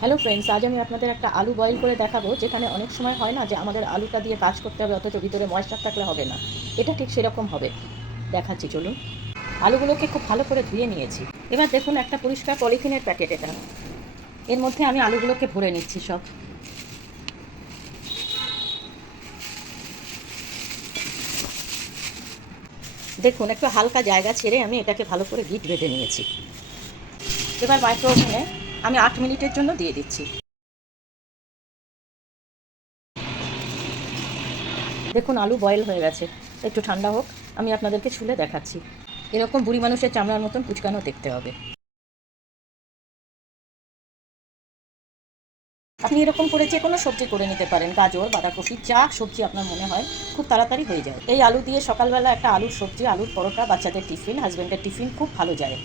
Hello friends, আজ আমি আপনাদের একটা আলু বয়েল করে দেখাবো, যেখানে অনেক সময় হয় না যে আমাদের আলুটা দিয়ে কাজ করতে হবে অথচ ভিতরে ময়েশ্চার থাকলে হবে না। এটা ঠিক সেরকম হবে। দেখাচ্ছি, চলুন। আলুগুলোকে খুব ভালো করে ধুয়ে নিয়েছি। এবার দেখুন, একটা পরিষ্কার পলিথিনের প্যাকেট এটা। এর মধ্যে আমি আলুগুলোকে ভরে নিচ্ছি সব। দেখুন, একটু হালকা জায়গা ছেড়ে আমি এটাকে ভালো করে গিট বেঁধে নিয়েছি। এবার মাইক্রো ওভেনে আমি 8 মিনিটের জন্য দিয়ে দিচ্ছি। দেখুন, আলু বয়েল হয়ে গেছে। একটু ঠান্ডা হোক, আমি আপনাদেরকে ছুলে দেখাচ্ছি। এরকম বুড়ি মানুষের চামড়ার মতন কুচকানো দেখতে হবে। আপনি এরকম করে যে কোনো সবজি করে নিতে পারেন, গাজর, বাঁধাকপি, যা সবজি আপনার মনে হয়, খুব তাড়াতাড়ি হয়ে যায়। এই আলু দিয়ে সকালবেলা একটা আলুর সবজি, আলুর পরোটা, বাচ্চাদের টিফিন, হাজব্যান্ডের টিফিন খুব ভালো যায়।